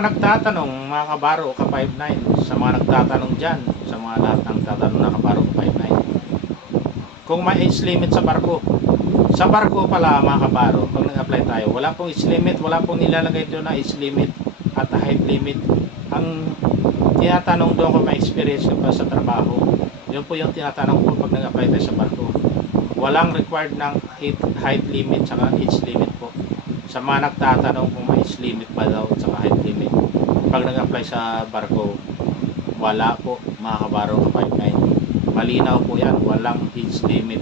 Nagtatanong mga kabaro ka 59 sa mga nagtatanong dyan sa mga lahat ng tatanong na kabaro ka 59 kung may age limit sa barko sa barko pala mga kabaro pag nag-apply tayo wala pong age limit wala pong nilalagay doon na age limit at height limit. Ang tinatanong doon kung may experience ka pa sa trabaho yun po yung tinatanong ko pag nag-apply tayo sa barko. Walang required ng height limit saka age limit po sa mga nagtatanong kung may limit ba daw at saka height limit pag nag-apply sa barko wala po mga kabaro ka 59 malinaw po yan walang age limit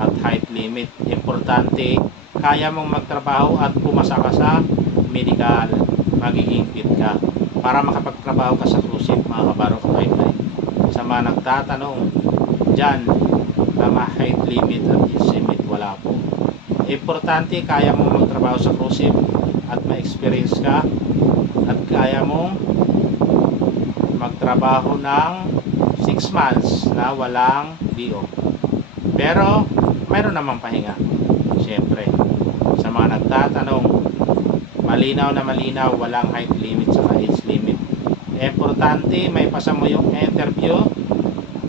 at height limit. Importante kaya mong magtrabaho at pumasa ka sa medical magiging fit ka para makapagtrabaho ka sa cruise ship mga kabaro ka 59 sa mga nagtatanong dyan na height limit at age limit wala po importante kaya mong magtrabaho sa cruise ship at may experience ka at kaya mong magtrabaho ng 6 months na walang BO pero mayroon namang pahinga syempre sa mga nagtatanong malinaw na malinaw walang height limit sa age limit. Importante may pasa mo yung interview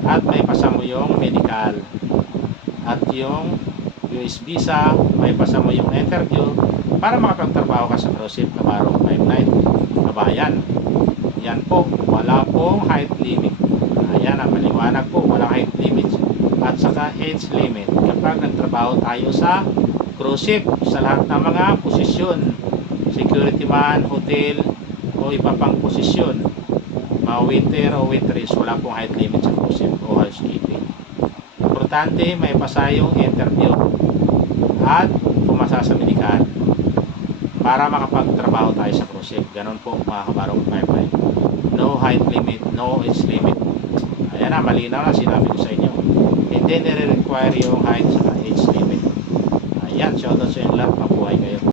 at may pasa mo yung medical at yung US visa, may pasa mo yung interview para makapagtrabaho ka sa cruise ship Camaro 59 kabayan yan po, wala pong height limit. Ayan ang maliwanag po, walang height limit. At saka age limit. Kapag nagtrabaho tayo sa cruise ship sa lahat ng mga posisyon security man, hotel o iba pang posisyon mga waiter o waitress wala pong height limit sa cruise ship o housekeeping importante may pasa yung interview at pumasa sa medical para makapagtrabaho tayo sa cruise ship ganun po mga kabarong pipeline no height limit, no age limit. Ayan na, malinaw na sinabi ko sa inyo. Hindi nire-require yung height sa age limit. Ayan, shoutout sa inyo